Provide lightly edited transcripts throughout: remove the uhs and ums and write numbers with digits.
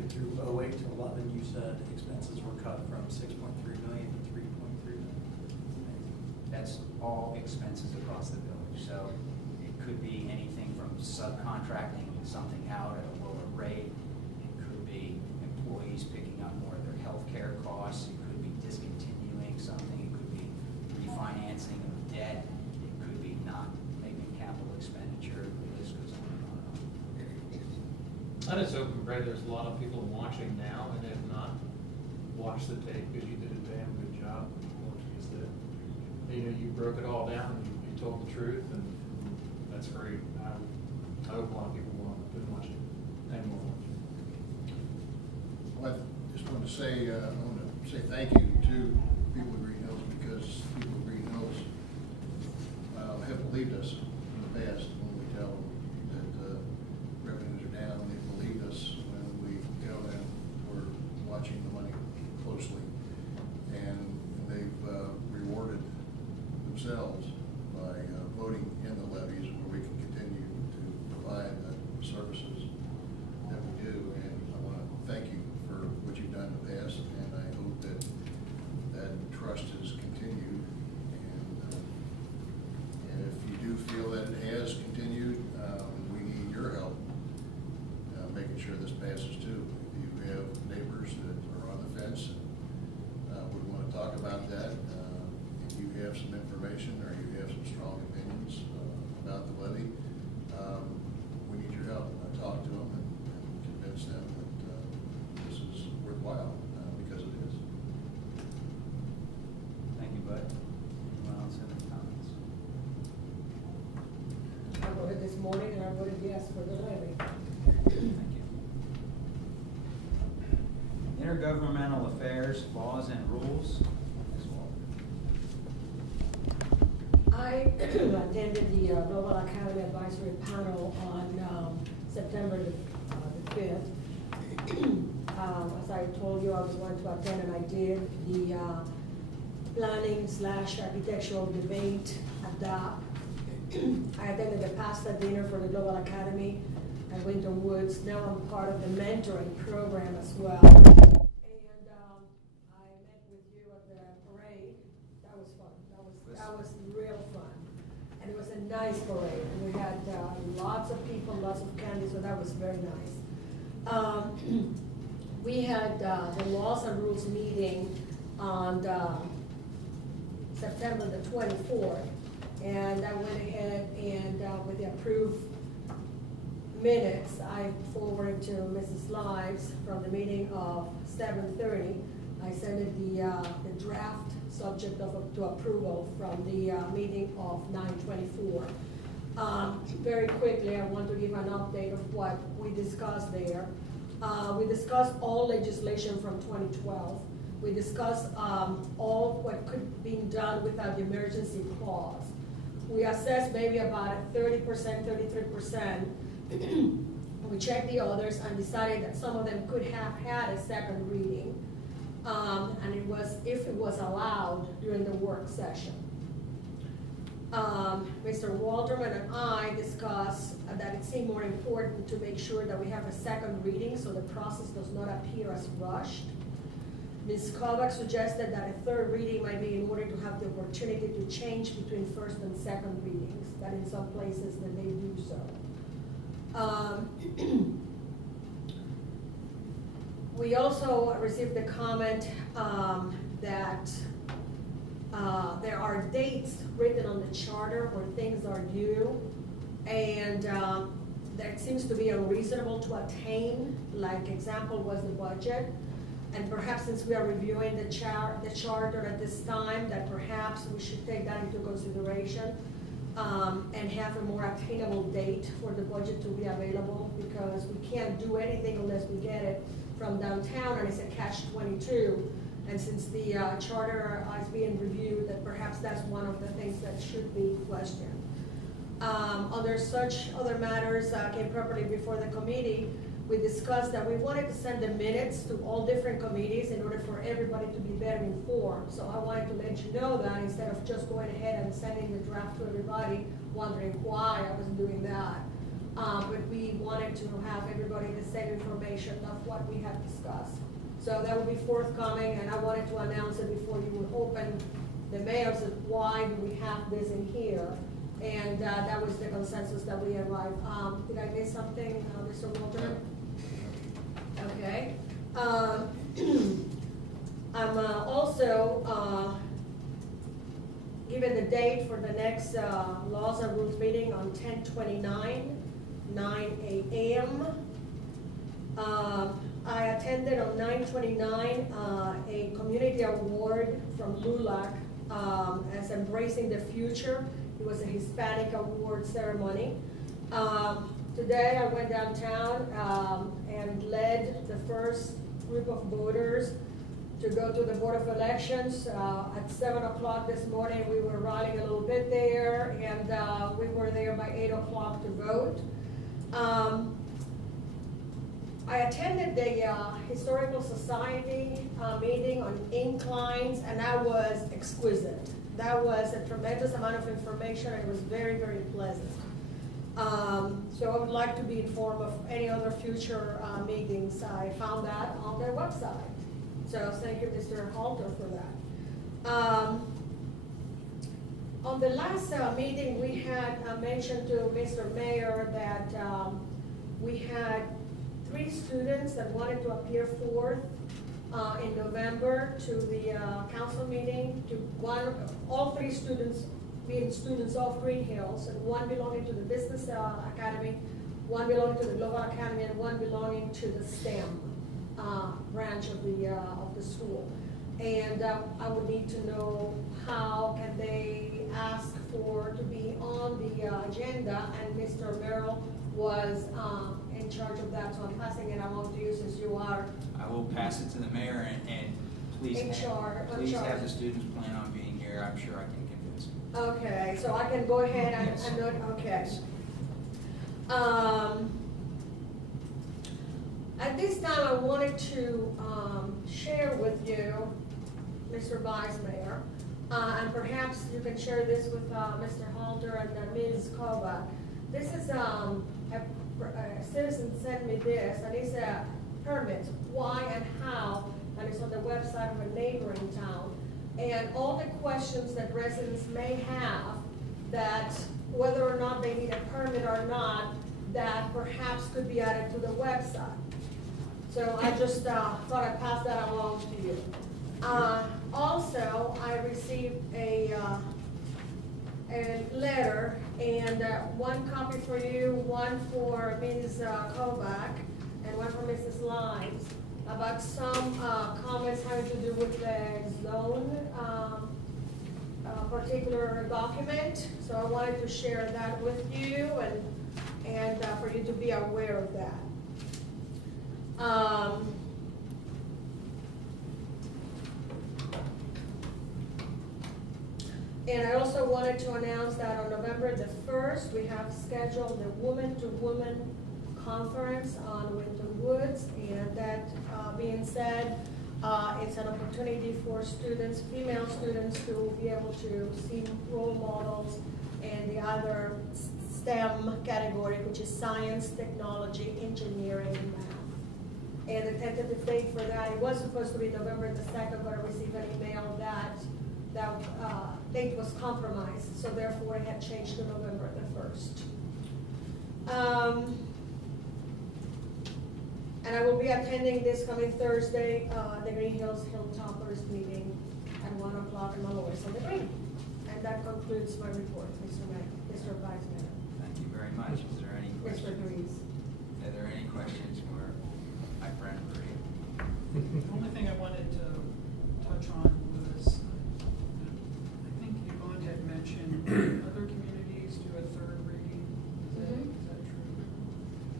good through 08 to 11, you said expenses were cut from 6.3 million to 3.3 million. That's all expenses across the village. So it could be anything from subcontracting something out at a lower rate. It could be employees picking up more of their health care costs. It could be discontinuing something. It could be refinancing of debt. It could be not making capital expenditure. The list goes on and on and on. I just hope and pray there's a lot of people watching now, and if not, watch the tape because you did a damn good job. What you just did. You know, you broke it all down and you told the truth, and that's great. I hope a lot of people will watch it and will watch it. Well, I just wanted to say, I want to say thank you to people at Greenhills, because people at Greenhills have believed us in the past when we tell them that revenues are down. They've believed us when we tell them we're watching the money closely, and they've rewarded themselves by voting in the levies where we can continue to provide the services that we do. And I want to thank you for what you've done in the past, and I hope that that trust is continued. And if you do feel that it has continued, we need your help making sure this passes too. If you have neighbors that are on the fence and would want to talk about that, if you have some information or you have some strong opinions about the levy, we need your help. Talk to them and convince them that this is worthwhile, because it is. Thank you, Bud. Anyone else have any comments? I voted this morning and I voted yes for the levy. Thank you. Intergovernmental affairs, laws and rules. Ms. Walter. I attended the Global Academy Advisory Panel on September the 5th. As I told you, I was going to attend, and I did. The planning / architectural debate at DAP. I attended the pasta dinner for the Global Academy at Winter Woods. Now I'm part of the mentoring program as well. And I met with you at the parade. That was fun. That was real fun. And it was a nice parade. And we had lots of people, lots of candy, so that was very nice. We had the laws and rules meeting on September the 24th. And I went ahead and with the approved minutes, I forwarded to Mrs. Lives from the meeting of 7:30. I sent it the draft subject to approval from the meeting of 9:24. Very quickly, I want to give an update of what we discussed there. We discussed all legislation from 2012. We discussed all what could be done without the emergency clause. We assessed maybe about 30%, 33%. We checked the others and decided that some of them could have had a second reading. And it was, if it was allowed during the work session. Mr. Walterman and I discussed that it seemed more important to make sure that we have a second reading so the process does not appear as rushed. Ms. Kovac suggested that a third reading might be in order to have the opportunity to change between first and second readings, that in some places that they do so. We also received the comment that there are dates written on the charter where things are due, and that seems to be unreasonable to attain. Like example was the budget, and perhaps since we are reviewing the charter at this time, that perhaps we should take that into consideration and have a more attainable date for the budget to be available, because we can't do anything unless we get it from downtown, and it's a catch-22. And since the charter is being reviewed, that perhaps that's one of the things that should be questioned. Under such other matters came properly before the committee, we discussed that we wanted to send the minutes to all different committees in order for everybody to be better informed. So I wanted to let you know that instead of just going ahead and sending the draft to everybody, wondering why I was doing that. but we wanted to have everybody the same information of what we had discussed. So that will be forthcoming, and I wanted to announce it before you would open the mail, said, why do we have this in here? And that was the consensus that we arrived. Did I miss something, Mr. Walter? Okay. I'm also given the date for the next Laws and Rules meeting on 10/29, 9 a.m. I attended on 9/29 a community award from LULAC as Embracing the Future. It was a Hispanic award ceremony. Today I went downtown and led the first group of voters to go to the Board of Elections. At 7 o'clock this morning, we were riding a little bit there, and we were there by 8 o'clock to vote. I attended the Historical Society meeting on inclines, and that was exquisite. That was a tremendous amount of information, and it was very, very pleasant. So I would like to be informed of any other future meetings. I found that on their website. So thank you, Mr. Halter, for that. On the last meeting, we had mentioned to Mr. Mayor that we had 3 students that wanted to appear forth in November to the council meeting. All 3 students being students of Greenhills, and 1 belonging to the Business Academy, 1 belonging to the Global Academy, and 1 belonging to the STEM branch of the school. And I would need to know how can they ask to be on the agenda, and Mr. Merrill was in charge of that, so I'm passing it along to you since you are. I will pass it to the mayor, and please, please have the students plan on being here. I'm sure I can convince them. Okay, so I can go ahead and, Yes. Okay. At this time, I wanted to share with you, Mr. Vice Mayor, and perhaps you can share this with Mr. Halter and Ms. Kovac. This is a citizen sent me this, and it's a permit, why and how, and it's on the website of a neighboring town. And all the questions that residents may have, that whether or not they need a permit or not, that perhaps could be added to the website. So I just thought I'd pass that along to you. Also, I received a letter, and 1 copy for you, 1 for Ms. Kovac, and 1 for Mrs. Limes, about some comments having to do with the zone particular document. So I wanted to share that with you, and for you to be aware of that. And I also wanted to announce that on November the 1st, we have scheduled the Woman-to-Woman Conference on Winton Woods. And that being said, it's an opportunity for students, female students, to be able to see role models in the other STEM category, which is science, technology, engineering, and math. And the tentative date for that, it was supposed to be November the 2nd, but I received an email that date was compromised, so therefore it had changed to November the 1st. And I will be attending this coming Thursday, the Greenhills Hilltoppers meeting at 1 o'clock in Maloes on the Green. And that concludes my report, Mr. Vice Mayor. Thank you very much. Is there any questions? Mr. Greaves. Are there any questions for my friend Maria? The only thing I wanted to touch on was, I think Yvonne had mentioned other communities do a 3rd reading. Is that true?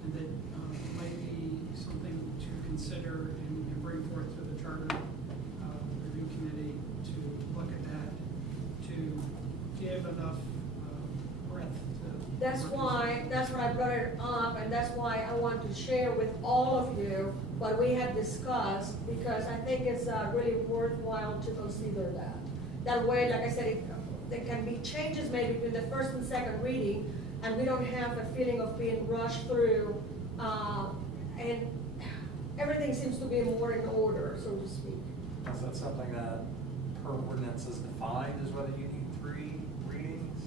And that it might be something to consider and bring forth to the Charter Review Committee to look at that, to give enough breadth to. That's what I brought it up, and that's why I want to share with all of you what we had discussed, because I think it's really worthwhile to consider that. That way, like I said, there can be changes made between the 1st and 2nd reading, and we don't have a feeling of being rushed through, and everything seems to be more in order, so to speak. Is that something that per ordinance is defined as whether you need 3 readings?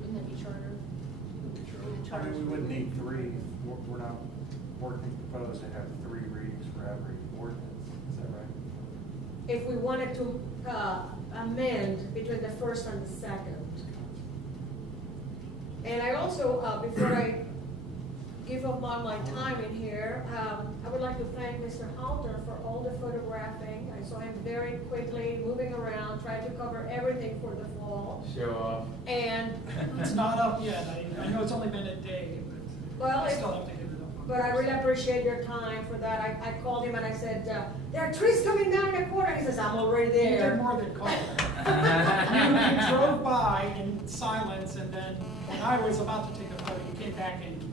Wouldn't that be charter? I mean, we wouldn't need 3. We're not working proposed to have 3 readings for every ordinance, is that right? If we wanted to amend between the first and the second. And I also, before I give up on my time in here, I would like to thank Mr. Halter for all the photographing. I saw him very quickly moving around, trying to cover everything for the fall. Show off. And, It's not up yet, I know it's only been a day, but well, I still have to get it up. but I really appreciate your time for that. I called him and I said, there are trees coming down in the corner. He says, I'm already You did there. more than call. You drove by in silence, and then when I was about to take a photo, you came back and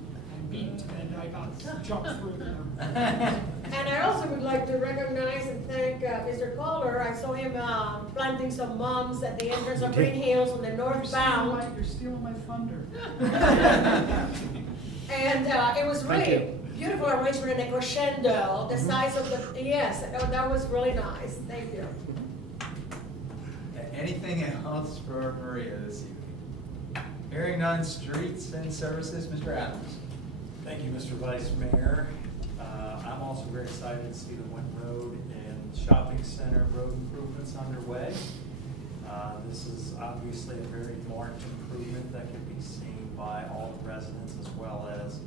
beat, and I got jumped through them. And I also would like to recognize and thank Mr. Kohler. I saw him planting some mums at the entrance of Greenhills on the northbound. You're stealing my thunder. And it was really beautiful arrangement in a crescendo, the size of the, yes, that was really nice. Thank you. Anything else for Maria this evening? Hearing none, streets and services, Mr. Adams. Thank you, Mr. Vice Mayor. I'm also very excited to see the Wynn Road and Shopping Center road improvements underway. This is obviously a very marked improvement that can be seen by all the residents as well as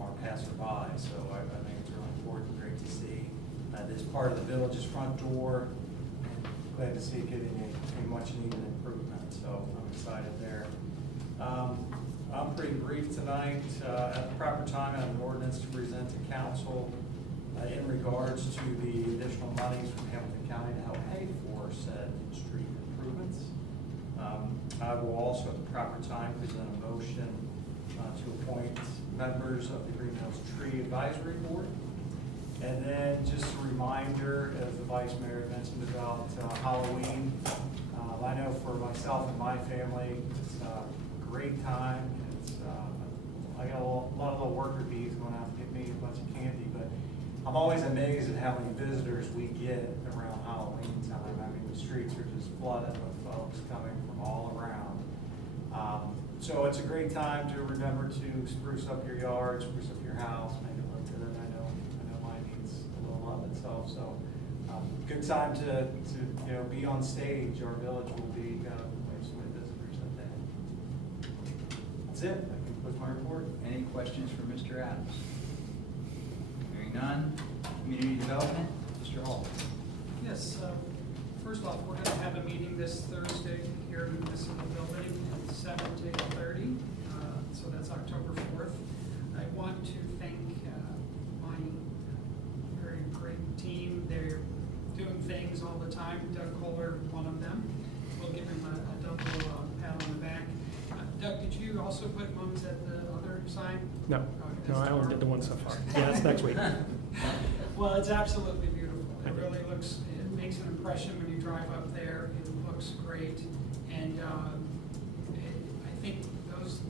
our passerby. So I think it's really important, great to see this part of the village's front door. Glad to see it getting a much needed improvement. So I'm excited there. I'm pretty brief tonight. At the proper time, I have an ordinance to present to council in regards to the additional monies from Hamilton County to help pay for said street improvements. I will also at the proper time present a motion to appoint members of the Greenhills Tree Advisory Board. And then just a reminder, as the Vice Mayor mentioned about Halloween, I know for myself and my family, it's a great time. It's, I got a lot of little worker bees going out to get me a bunch of candy, but I'm always amazed at how many visitors we get around Halloween time. I mean, the streets are just flooded with folks coming from all around. So it's a great time to remember to spruce up your yard, spruce up your house, make it look good. I know mine needs a little love itself. So good time to be on stage. Our village will be placed with visitors that day. That's it. That concludes my report. Any questions for Mr. Adams? Hearing none, community development, Mr. Hall. Yes, first off, we're gonna have a meeting this Thursday here in the municipal building at 7 to 8:30. So that's October 4th. I want to thank my very great team. They're doing things all the time. Doug Kohler, one of them. We'll give him a double pat on the back. Doug, did you also put mums at the other sign? No, no, I only did the one so far. Yeah, that's next week. Well, it's absolutely beautiful. It really looks, it makes an impression when you drive up there. It looks great. And I think those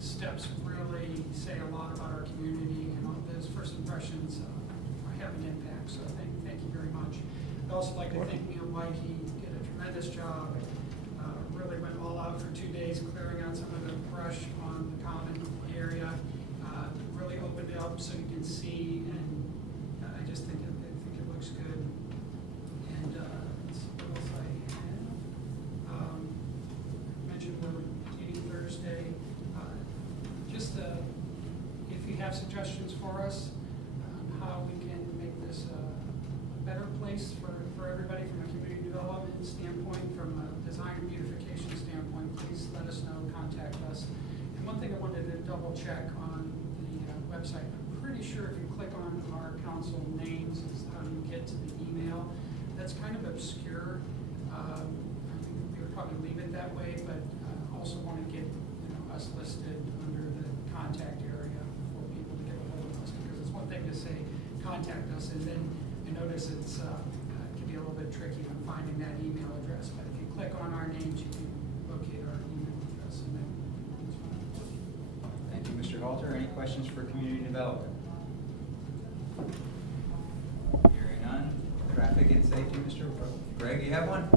steps really say a lot about our community, and all those first impressions have an impact. So thank you very much. I'd also like to thank Neil White. He did a tremendous job. Really went all out for 2 days clearing out some of the brush on the common area. Really opened it up so you can see, and I just think it looks good. And let's see what else I have. Mentioned we're meeting Thursday. If you have suggestions for us, how we can make this a better place for everybody from a community development standpoint, from a design and beautification standpoint, please let us know, contact us. And one thing I wanted to double check on the website, I'm pretty sure if you click on our council names, is how you get to the email. That's kind of obscure. I think we would probably leave it that way, but also want to get us listed under the contact area for people to get a hold of us, because it's one thing to say contact us, and then I notice it's can be a little bit tricky on finding that email address. But if you click on our names, you can locate our email address. office, and it's fine. Thank you, Mr. Halter. Any questions for community development? Hearing none. Traffic and safety, Mr. Greg, you have one?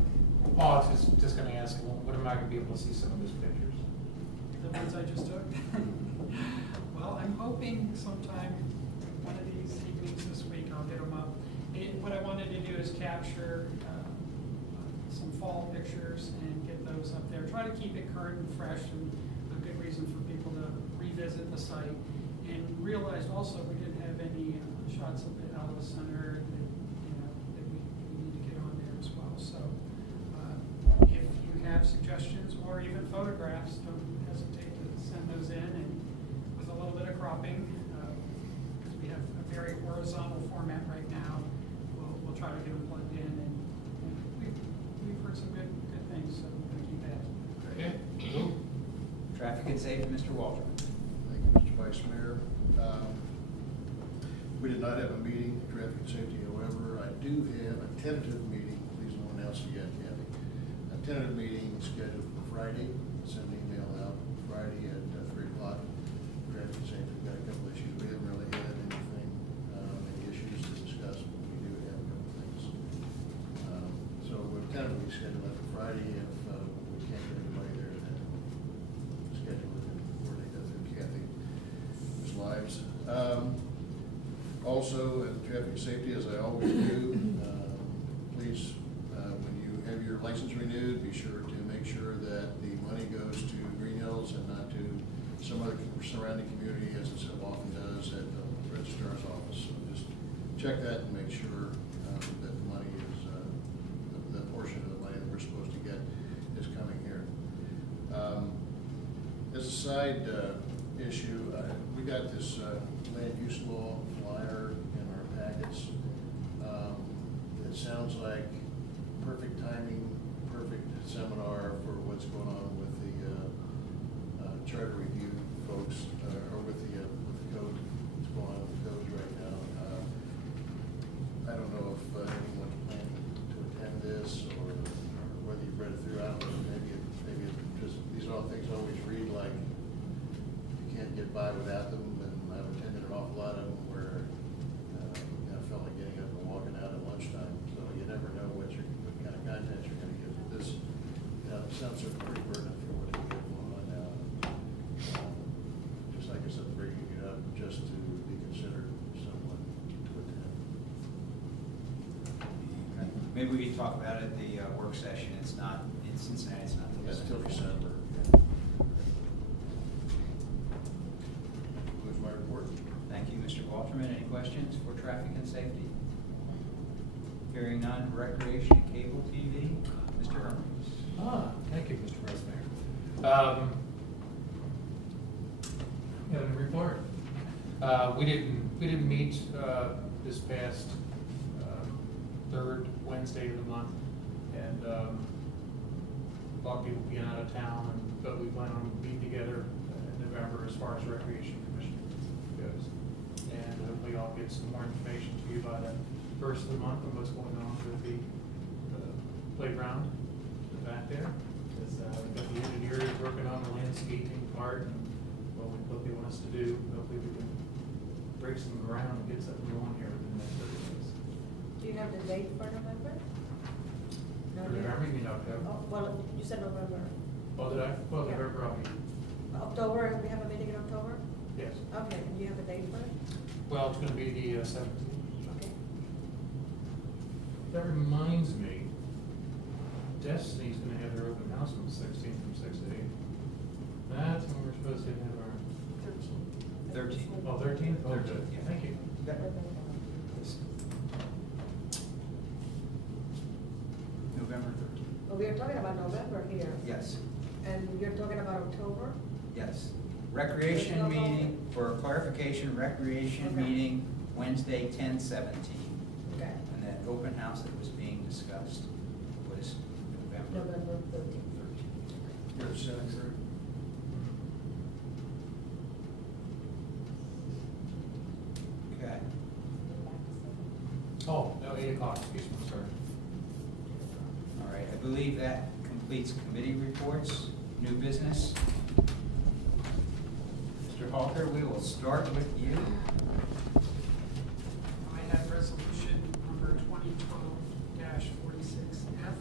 Oh, I was just gonna ask, when am I gonna be able to see some of those pictures? The ones I just took? Well, I'm hoping sometime one of these evenings this week, I'll get them up. What I wanted to do is capture some fall pictures and get those up there. Try to keep it current and fresh, and a good reason for people to revisit the site. And realized also we didn't have any shots of the Ellis Center that, that we need to get on there as well. So if you have suggestions or even photographs, don't hesitate to send those in, and with a little bit of cropping, because we have a very horizontal format right now, we'll try to get them plugged in, and we've heard some good things, so we're going to keep that. Okay. Traffic and safety, Mr. Walter. Thank you, Mr. Vice Mayor. We did not have a meeting, traffic and safety, however, I do have a tentative meeting, please no one else yet, Kathy. A tentative meeting scheduled for Friday, send an email out Friday at 3 o'clock. Traffic and safety, we've got a couple issues, we haven't really had anything, any issues to discuss, but we do have a couple things. So we're tentatively scheduled that for Friday. If we can't get anybody there, then we'll schedule it and coordinate that through Kathy's lives. Also, traffic safety, as I always do, please, when you have your license renewed, be sure to make sure that the money goes to Greenhills and not to some other surrounding community, as it so often does at the registrar's office. So just check that and make sure that the money is, the portion of the money that we're supposed to get is coming here. As a side issue, we got this land use law flyer in our packets. It sounds like perfect timing, perfect seminar for what's going on with the charter review folks, or with the code, what's going on with the codes right now. I don't know if anyone's planning to attend this, or whether you've read it through. I don't know, maybe it just, these are all things I always read like you can't get by without them, and I've attended an awful lot of them where I felt like getting up and walking out at lunchtime, so you never know what kind of content you're going to get. This sounds pretty pertinent for what we have going on now. Just like I said, bringing it up just to be considered someone to attend. Okay. Maybe we can talk about it at the work session. It's not in Cincinnati, it's not till That's till December. December. Concludes my report. Thank you, Mr. Walterman. Any questions for traffic and safety? Hearing none. Recreation and cable TV, Mr. Hermes. Thank you, Mr. Vice Mayor. Got a report. We didn't meet this past third Wednesday of the month, and a lot of people being out of town, but we plan on meeting together in November as far as Recreation Commission goes. And hopefully I'll get some more information to you by the first of the month on what's going on with the playground back there. We've got the engineers working on the landscaping part and what they want us to do. Hopefully we can break some ground and get something going here within the next 30 days. Do you have the date for November? No, For November, you mean October? Oh, well, you said November. Oh, did I? Well, Yeah. November, I'll be, October, we have a meeting in October? yes. Okay, and do you have a date for it? Well, it's gonna be the 17th. Okay. That reminds me, Destiny's gonna have their open house on the 16th from 6 to 8. That's when we're supposed to have our, 13th. oh, 13th? Oh, 13th, good. yeah. Thank you. November 13th. Well, we are talking about November here, Yes, and you're talking about October? yes. Recreation meeting, for clarification, recreation Okay. meeting Wednesday, 10/17. Okay. And that open house that was being discussed was November November 13th. 13th. Here at Senator. Okay. Oh, no, 8 o'clock, excuse me, sorry. All right, I believe that completes committee reports. New business? Halter, we will start with you. I have resolution number 2012-46F.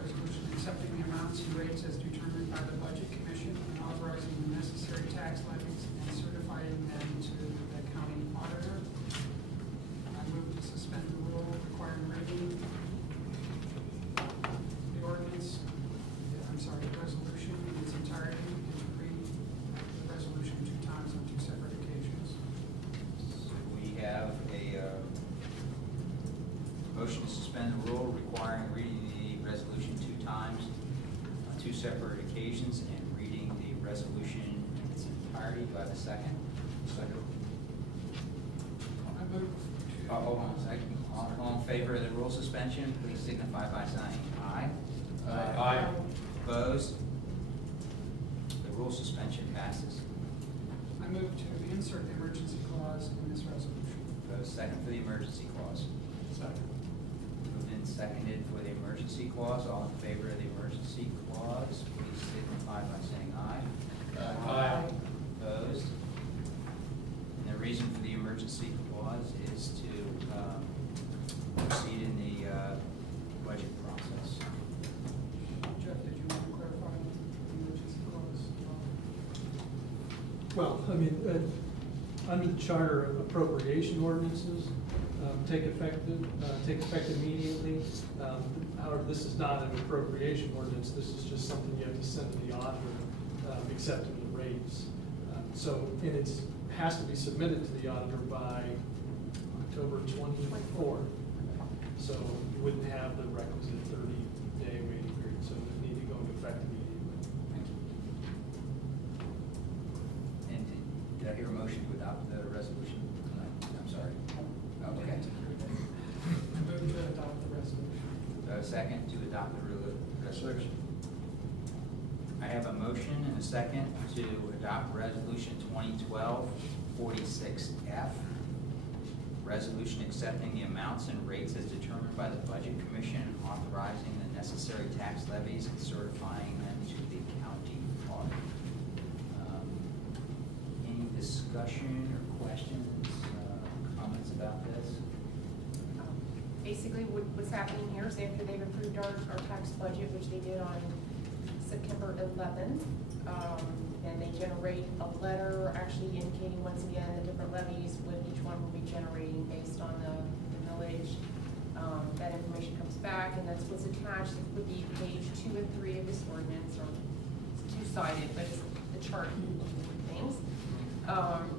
Resolution accepting the amounts and rates as determined by the Budget Commission and authorizing the necessary tax levies and certifying them to the county auditor. I move to suspend the rule requiring reading the ordinance, the resolution in its entirety, and to read the resolution 2 times on 2 separate occasions. So we have a motion to suspend the rule requiring reading the resolution 2 times on 2 separate occasions and reading the resolution in its entirety. Do I have a second? Second. I move to. Hold on a second. All in favor of the rule suspension, please signify by saying aye. Aye. Opposed? The rule suspension passes. I move to insert the emergency clause in this resolution. Second for the emergency clause. Second. Moved and seconded for the emergency clause. All in favor of the emergency clause, please signify by saying aye. Aye. Opposed? And the reason for the emergency clause is to proceed in the budget process. Jeff, did you want to clarify the emergency clause? Well, I mean, under the charter, appropriation ordinances take effect immediately. However, this is not an appropriation ordinance. This is just something you have to send to the auditor, accepting the rates. And it has to be submitted to the auditor by October 24. So you wouldn't have the requisite 30-day waiting period, so it would need to go into effect immediately. Thank you. And did I hear a motion to adopt the resolution? I'm sorry. Oh, okay. I move to adopt the resolution. Do I have a second to adopt the resolution? I have a motion and a second to adopt resolution 2012-46F. Resolution accepting the amounts and rates as determined by the Budget Commission and authorizing the necessary tax levies and certifying them to the county auditor. Any discussion or questions, comments about this? Basically, what's happening here is after they've approved our tax budget, which they did on September 11th, and they generate a letter actually indicating once again the different levies, what each one will be generating based on the millage. That information comes back, and that's what's attached. It would be page 2 and 3 of this ordinance, or it's two-sided, but it's the chart things.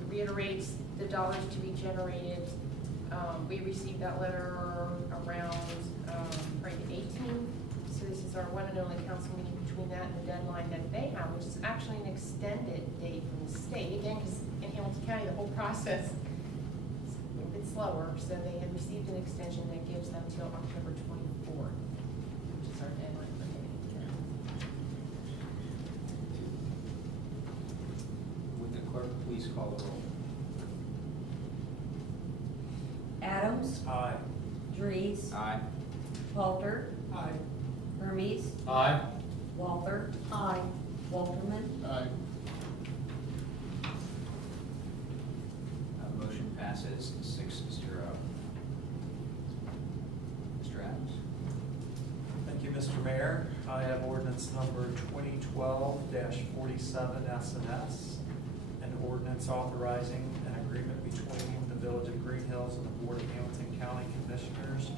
Reiterates the dollars to be generated. We received that letter around right the 18th. So this is our one and only council meeting between that and the deadline that they have, which is actually an extended date from the state. Again, because in Hamilton County, the whole process is a bit slower. So they had received an extension that gives them till October 24th, which is our deadline for getting it done. Would the clerk please call the roll? Adams, Aye. Dries, Aye. Halter, Aye. Hermes, Aye. Walther, Aye. Walterman, Aye. Motion passes 6-0. Mr. Adams? Thank you, Mr. Mayor. I have ordinance number 2012-47 S&S, an ordinance authorizing an agreement between the Village of Greenhills and the Board of Hamilton County Commissioners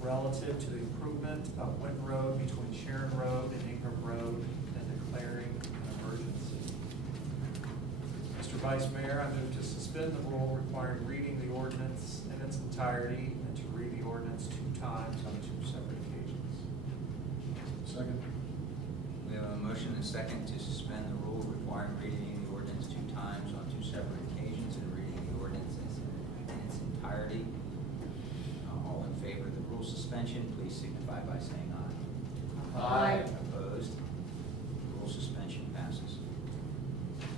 relative to the improvement of Winton Road between Sharon Road and Ingram Road and declaring an emergency. Mr. Vice Mayor, I move to suspend the rule requiring reading the ordinance in its entirety and to read the ordinance 2 times on 2 separate occasions. Second. We have a motion and a second to suspend the rule requiring reading the ordinance 2 times on 2 separate occasions and reading the ordinance in its entirety. All in favor of the rule suspension, please signify by saying aye. Aye. Opposed? Rule suspension passes.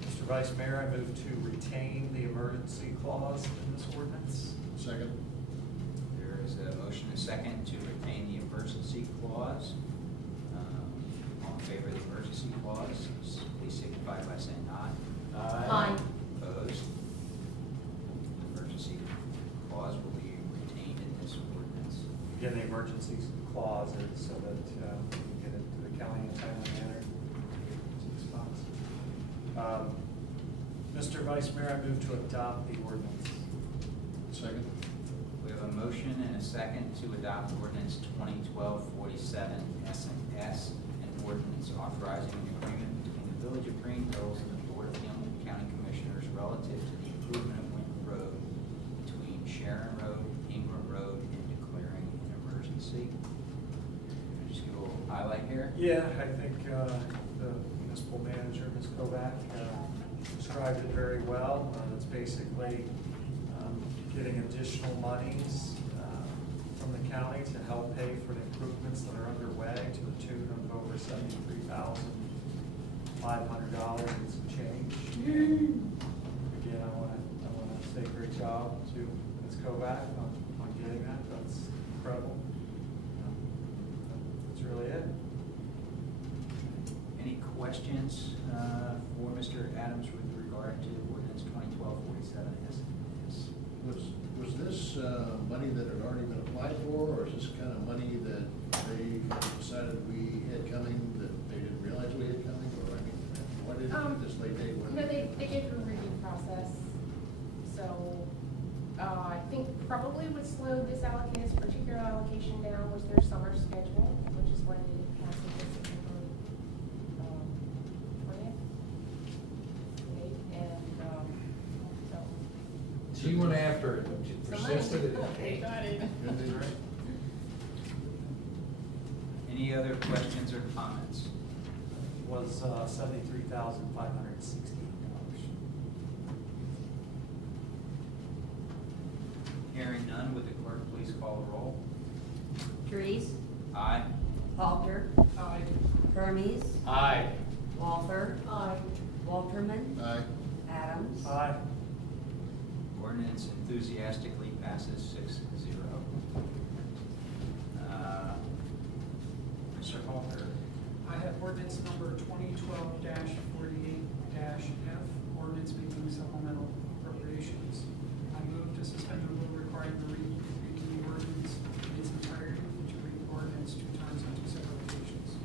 Mr. Vice Mayor, I move to retain the emergency clause in this ordinance. Second. There is a motion and a second to retain the emergency clause. All in favor of the emergency clause, please signify by saying aye. Aye. Opposed? Emergency clause will be retained in this ordinance. Again, the emergency clause is so that we can get it to the county in a timely manner. Mr. Vice Mayor, I move to adopt the ordinance. Second? We have a motion and a second to adopt ordinance 2012-47 S&S, an ordinance authorizing an agreement between the Village of Greenhills and the Board of Hamilton County Commissioners relative to the improvement of Winton Road between Sharon Road, Ingram Road, and declaring an emergency. Just give a little highlight here. Yeah, I think the municipal manager, Ms. Kovac, described it very well. It's basically getting additional monies from the county to help pay for the improvements that are underway to the tune of over $73,500 and some change. Again, I want to say great job to Ms. Kovac on getting that. That's incredible. That's really it. Any questions for Mr. Adams with regard to ordinance 2012-47 S&S? Was this money that had already been applied for, or is this kind of money that they decided we had coming, that they didn't realize we had coming, or I mean, why did this late date? No, they go through a review process, so, I think probably what slowed this particular allocation down was their summer schedule, which is why they didn't pass it this September, 20th. And, so. She went after it, she Some money. persisted. Okay, got it. Any other questions or comments? Was $73,516. Hearing none, would the clerk please call the roll? Dries, Aye. Walter, Aye. Hermes, Aye. Walther. Aye. Walterman, Aye. Adams. Aye. Ordinance enthusiastically passes 6-0. Mr. Halter. I have ordinance number 2012-48-F, ordinance making supplemental appropriations. I move to suspend the rule requiring the reading of the ordinance in its entirety, and to read the ordinance 2 times on 2 separate occasions.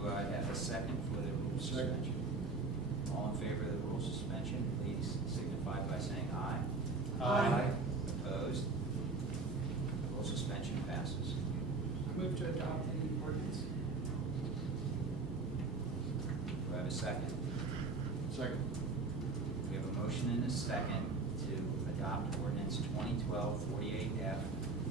Do I have a second for the rule Second. suspension? All in favor of the rule suspension, please signify by saying aye. Aye. Opposed? The rule suspension passes. I move to adopt the ordinance. Do I have a second? Second. We have a motion and a second to adopt ordinance 2012-48F,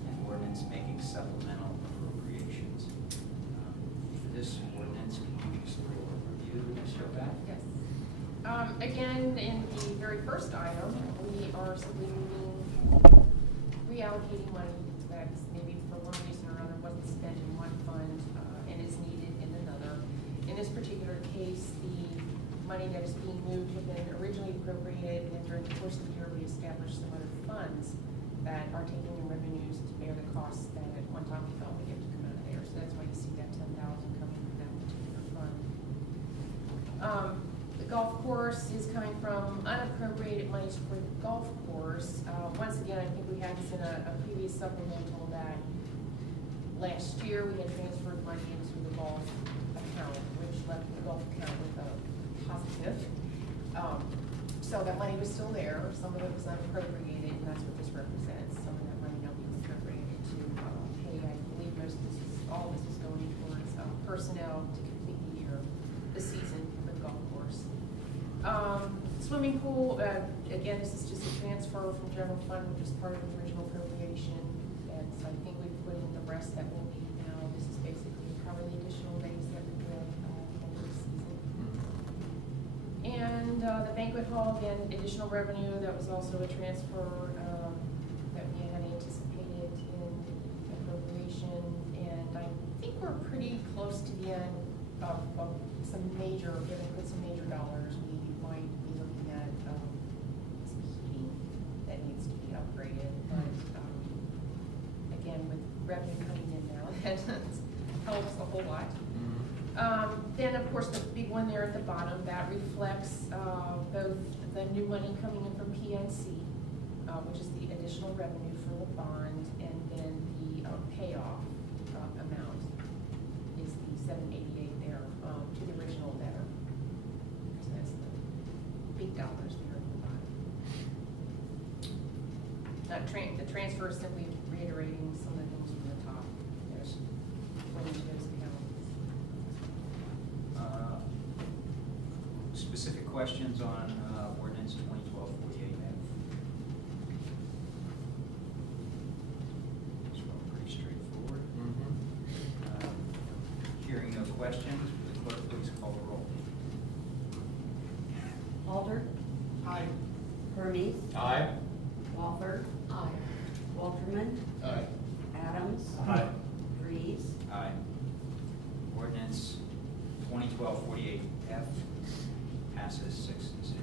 an ordinance making supplemental appropriations. For this ordinance, can you just a little review, Ms. Kovac? Yes. Again, in the very first item, we are simply reallocating money that's maybe for one reason or another wasn't spent in one fund and is needed in another. In this particular case, the money that is being moved had been originally appropriated, and during the course of the year, we established some other funds that are taking the revenues to bear the costs that at one time we felt we had to come out of there. So that's why you see that $10,000 coming from that particular fund. The golf course is coming from unappropriated monies for the golf course. Once again, I think we had this in a previous supplemental that last year we had transferred money into the golf account, which left the golf account with a positive. So that money was still there, some of it was unappropriated, and that's what this represents. Some of that money now being appropriated to pay, I believe all of this is going towards personnel to complete the year, the season for the golf course. Swimming pool, again, this is just a transfer from general fund, which is part of the original appropriation. And so I think we put in the rest that we'll need now. This is basically probably the additional days that we will over the season. And the banquet hall, again, additional revenue, that was also a transfer that we had anticipated in appropriation. And I think we're pretty close to the end of some major, we're gonna put some major dollars. We might be looking at some heating that needs to be upgraded. But again, with revenue coming in now, that helps a whole lot. Then, of course, the big one there at the bottom, that reflects both the new money coming in from PNC, which is the additional revenue for the bond, and then the payoff amount is the $788 there to the original debtor. So that's the big dollars there at the bottom. The transfer is simply reiterating some of the things from the top. There's one of those accounts. Specific questions on ordinance 2012-48F? It's all pretty straightforward. Hearing no questions, will the clerk please call the roll? Alter, Aye. Hermes, Aye. Walther, Aye. Walterman, Aye. Adams, Aye. Reeves, Aye. Ordinance 2012-48F passes 6-0.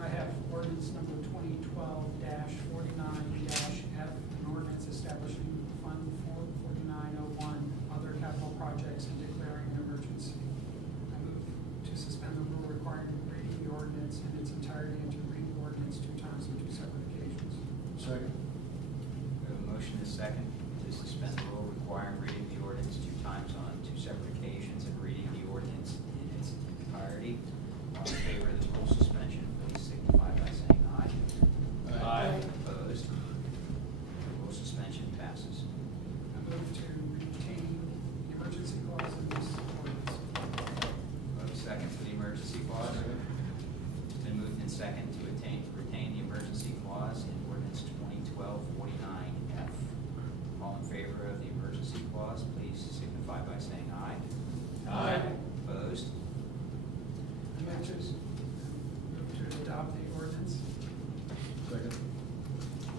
I have ordinance number 2012-49-F, an ordinance establishing Fund 4901, other capital projects and declaring an emergency. I move to suspend the rule requiring reading the ordinance in its entirety and to read the ordinance 2 times on 2 separate occasions. Second. We have a motion and a second to suspend the rule requiring reading the ordinance 2 times on 2 separate occasions and reading the ordinance in its entirety. All in favor of the rule suspension, please signify by saying aye. Aye. Opposed? The rule suspension passes. I move to retain the emergency clause in this ordinance. We have a second for the emergency clause. It's been moved in second to retain the emergency clause in ordinance 2012-49F. All in favor of the emergency clause, please signify by saying aye. Aye. Opposed? Move to adopt the ordinance. Second.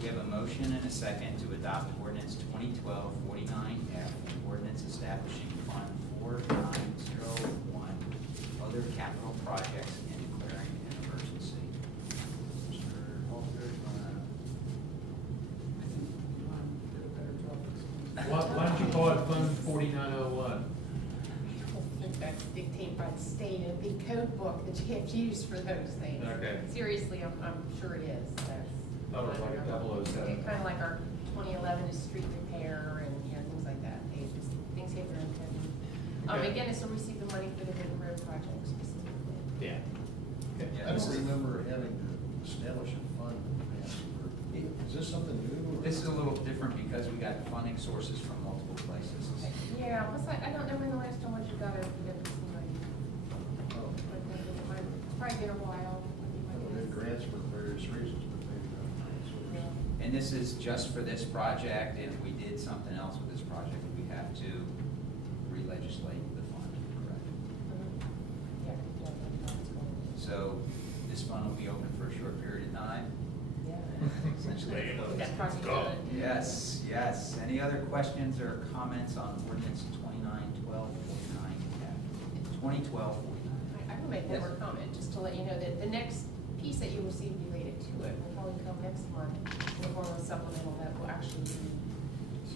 We have a motion and a second to adopt ordinance 2012-49F, an ordinance establishing Fund 4901, other capital projects and declaring an emergency. Mr. Halter, you wanna? I think Elon did a better job this one. Why don't you call it Fund 4901? I don't think that's dictated by the state, a big code book that you have to use for those things. Okay. Seriously, I'm sure it is. Thought it was like a 007. Kind of like our 2011 is street repair and, things like that. Things hit their intended. Okay. Again, this will receive the money for the big road project specifically. Yeah. Okay. Yeah, I this don't is- remember having to establish a fund. Is this something new? or- This is a little different because we got funding sources from multiple places. Yeah, plus I don't know when the last time you got a PWC money. Oh, It's probably been a while. we had grants for various reasons, but maybe not. Yeah. And this is just for this project, and if we did something else with this project, we have to re-legislate the fund, correct? Yeah, that's cool. So this fund will be open for a short period of time, Yeah. essentially. That project done. Yes, yes. Any other questions or comments on ordinance 2912-49F? 2012-49. I will make one more comment, just to let you know that the next piece that you will see related to it will probably come next month in the form of a supplemental that will actually be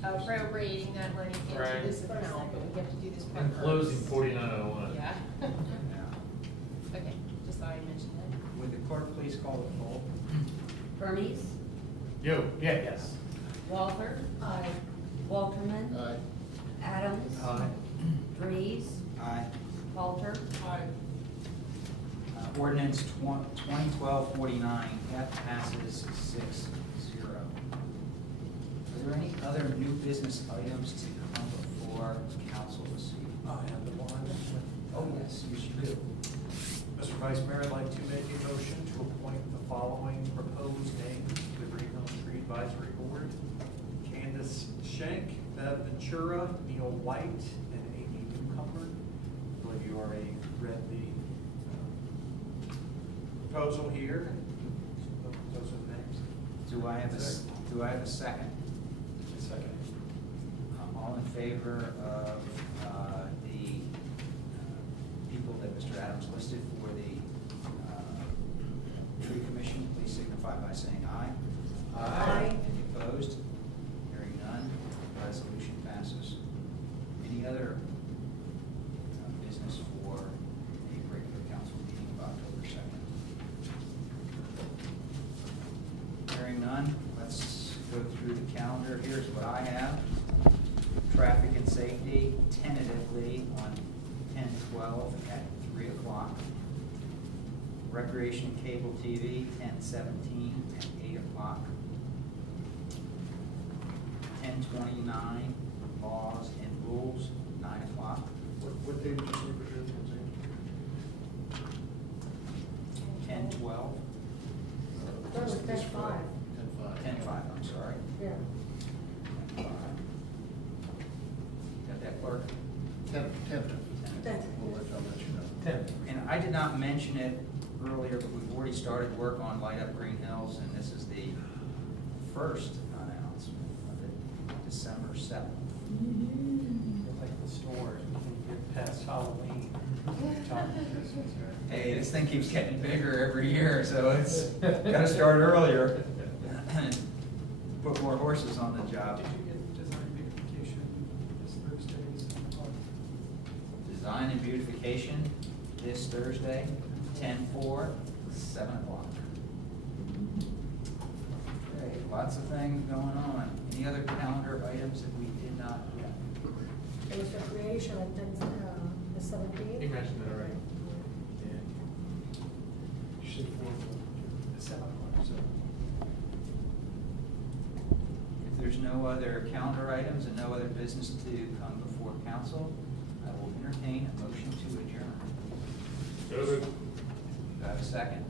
appropriating that money Right. into this account, but we have to do this part In first. closing, 4901. Yeah. Yeah. Okay, just thought I'd mention that. Would the clerk please call the roll? Hermes, Yo, yeah, yes. Walther, Aye. Walterman, Aye. Adams, Reeves, Aye. Walter, Aye. Ordinance 2012-49F passes 6-0. Are there any other new business items to come before council this evening? I have the one. Oh, yes, you should do. Mr. Vice Mayor, I'd like to make a motion to appoint the following proposed names to the Greenhills Tree Advisory Board: Candace Schenk, Bev Ventura, Neil White, and Amy Newcomer. I believe you already read the proposal here. Those are the names. Do I have a second? Second. All in favor of the people that Mr. Adams listed for the tree commission, please signify by saying aye. Aye. Any opposed? Hearing none, resolution passes. Any other business calendar, here's what I have. Traffic and safety tentatively on 10/12 at 3 o'clock. Recreation and cable TV, 10/17 at 8 o'clock. 10/29, laws and rules, 9 o'clock. What day did you say for sure? 10/12, That was 10-5. 10/5, I'm sorry. Yeah. 10/5. Got that, clerk? Tentative. Tentative. We'll let you know. 10. And I did not mention it earlier, but we've already started work on Light Up Greenhills, and this is the first announcement of it, December 7th. Like the stores, we can get past Halloween. Time for Christmas, right? Hey, this thing keeps getting bigger every year, so it's gotta start earlier. Put more horses on the job. Did you get design beautification this Thursday, 7 o'clock? Design and beautification this Thursday, 10/4, 7 o'clock. Okay, lots of things going on. Any other calendar items that we did not yet? It was recreation, I think, the 17th. You mentioned that already. Yeah. You said 4 At 7 o'clock, so. If there's no other calendar items and no other business to come before council, I will entertain a motion to adjourn. So moved. Do I have a second?